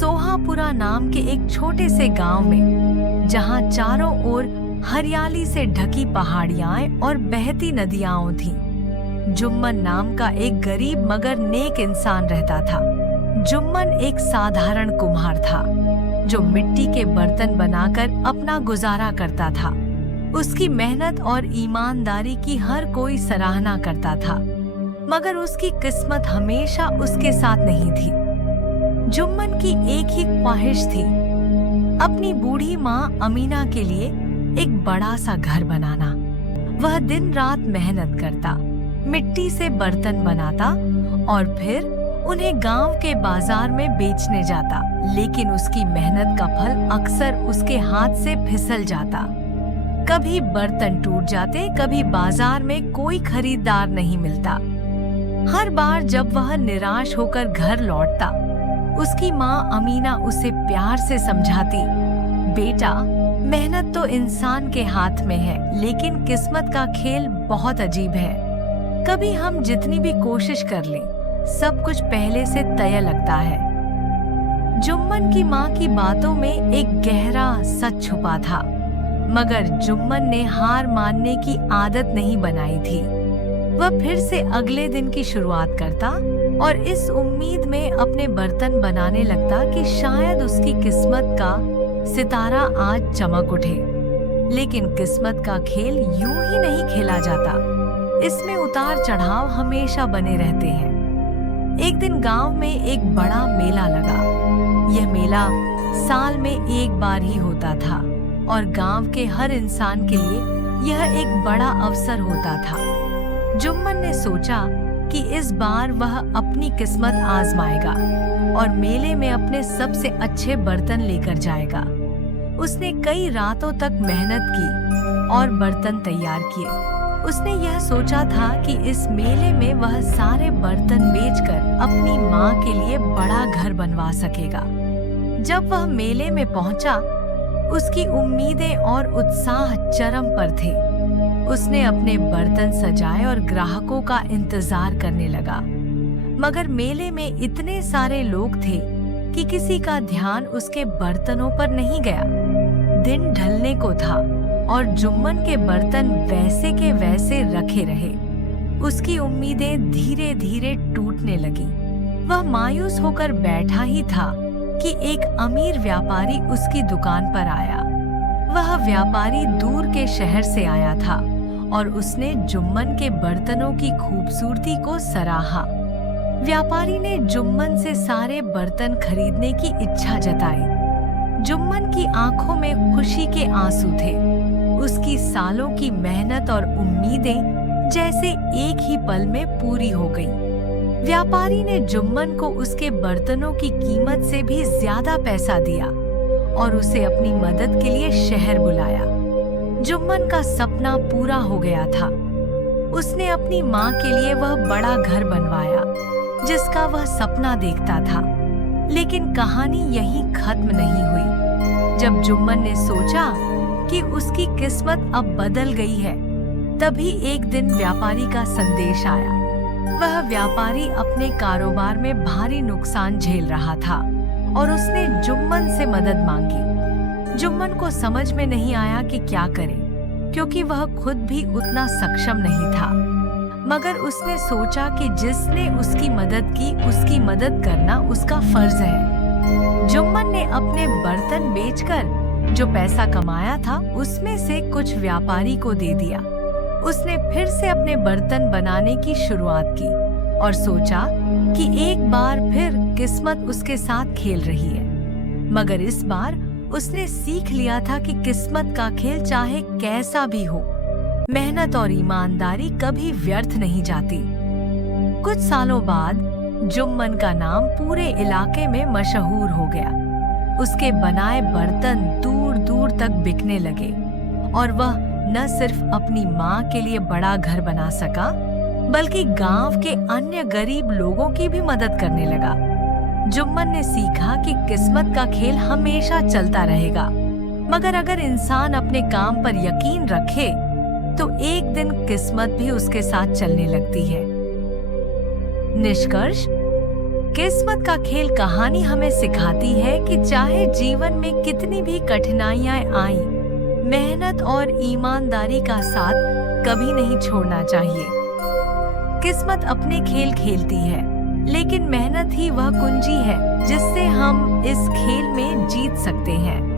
सोहापुरा नाम के एक छोटे से गांव में, जहां चारों ओर हरियाली से ढकी पहाड़ियां और बहती नदियां थीं, जुम्मन नाम का एक गरीब मगर नेक इंसान रहता था। जुम्मन एक साधारण कुम्हार था जो मिट्टी के बर्तन बनाकर अपना गुजारा करता था। उसकी मेहनत और ईमानदारी की हर कोई सराहना करता था, मगर उसकी किस्मत हमेशा उसके साथ नहीं थी। जुम्मन की एक ही ख्वाहिश थी, अपनी बूढ़ी माँ अमीना के लिए एक बड़ा सा घर बनाना। वह दिन रात मेहनत करता, मिट्टी से बर्तन बनाता और फिर उन्हें गांव के बाजार में बेचने जाता, लेकिन उसकी मेहनत का फल अक्सर उसके हाथ से फिसल जाता। कभी बर्तन टूट जाते, कभी बाजार में कोई खरीदार नहीं मिलता। हर बार जब वह निराश होकर घर लौटता, उसकी माँ अमीना उसे प्यार से समझाती, बेटा, मेहनत तो इंसान के हाथ में है, लेकिन किस्मत का खेल बहुत अजीब है। कभी हम जितनी भी कोशिश कर लें, सब कुछ पहले से तय लगता है। जुम्मन की माँ की बातों में एक गहरा सच छुपा था, मगर जुम्मन ने हार मानने की आदत नहीं बनाई थी। वह फिर से अगले दिन की शुरुआत करता और इस उम्मीद में अपने बर्तन बनाने लगता कि शायद उसकी किस्मत का सितारा आज चमक उठे। लेकिन किस्मत का खेल यूं ही नहीं खेला जाता, इसमें उतार चढ़ाव हमेशा बने रहते हैं। एक दिन गांव में एक बड़ा मेला लगा। यह मेला साल में एक बार ही होता था और गांव के हर इंसान के लिए यह एक बड़ा अवसर होता था। जुम्मन ने सोचा कि इस बार वह अपनी किस्मत आजमाएगा और मेले में अपने सबसे अच्छे बर्तन लेकर जाएगा। उसने कई रातों तक मेहनत की और बर्तन तैयार किए। उसने यह सोचा था कि इस मेले में वह सारे बर्तन बेचकर अपनी माँ के लिए बड़ा घर बनवा सकेगा। जब वह मेले में पहुंचा, उसकी उम्मीदें और उत्साह चरम पर थे। उसने अपने बर्तन सजाए और ग्राहकों का इंतजार करने लगा, मगर मेले में इतने सारे लोग थे कि किसी का ध्यान उसके बर्तनों पर नहीं गया। दिन ढलने को था और जुम्मन के बर्तन वैसे के वैसे रखे रहे। उसकी उम्मीदें धीरे धीरे टूटने लगी। वह मायूस होकर बैठा ही था कि एक अमीर व्यापारी उसकी दुकान पर आया। वह व्यापारी दूर के शहर से आया था और उसने जुम्मन के बर्तनों की खूबसूरती को सराहा। व्यापारी ने जुम्मन से सारे बर्तन खरीदने की इच्छा जताई। जुम्मन की आंखों में खुशी के आंसू थे। उसकी सालों की मेहनत और उम्मीदें जैसे एक ही पल में पूरी हो गईं। व्यापारी ने जुम्मन को उसके बर्तनों की कीमत से भी ज्यादा पैसा दिया और उसे अपनी मदद के लिए शहर बुलाया। जुम्मन का सपना पूरा हो गया था। उसने अपनी माँ के लिए वह बड़ा घर बनवाया जिसका वह सपना देखता था। लेकिन कहानी यहीं खत्म नहीं हुई। जब जुम्मन ने सोचा कि उसकी किस्मत अब बदल गई है, तभी एक दिन व्यापारी का संदेश आया। वह व्यापारी अपने कारोबार में भारी नुकसान झेल रहा था और उसने जुम्मन से मदद मांगी। जुम्मन को समझ में नहीं आया कि क्या करे, क्योंकि वह खुद भी उतना सक्षम नहीं था। मगर उसने सोचा कि जिसने उसकी मदद की, उसकी मदद करना उसका फर्ज है। जुम्मन ने अपने बर्तन बेचकर जो पैसा कमाया था, उसमें से कुछ व्यापारी को दे दिया। उसने फिर से अपने बर्तन बनाने की शुरुआत की और सोचा कि एक बार फिर किस्मत उसके साथ खेल रही है। मगर इस बार उसने सीख लिया था कि किस्मत का खेल चाहे कैसा भी हो, मेहनत और ईमानदारी कभी व्यर्थ नहीं जाती। कुछ सालों बाद जुम्मन का नाम पूरे इलाके में मशहूर हो गया। उसके बनाए बर्तन दूर दूर तक बिकने लगे और वह न सिर्फ अपनी माँ के लिए बड़ा घर बना सका, बल्कि गांव के अन्य गरीब लोगों की भी मदद करने लगा। जुम्मन ने सीखा कि किस्मत का खेल हमेशा चलता रहेगा, मगर अगर इंसान अपने काम पर यकीन रखे तो एक दिन किस्मत भी उसके साथ चलने लगती है। निष्कर्ष, किस्मत का खेल कहानी हमें सिखाती है कि चाहे जीवन में कितनी भी कठिनाइयां आईं, मेहनत और ईमानदारी का साथ कभी नहीं छोड़ना चाहिए। किस्मत अपने खेल खेलती है, लेकिन मेहनत ही वह कुंजी है जिससे हम इस खेल में जीत सकते हैं।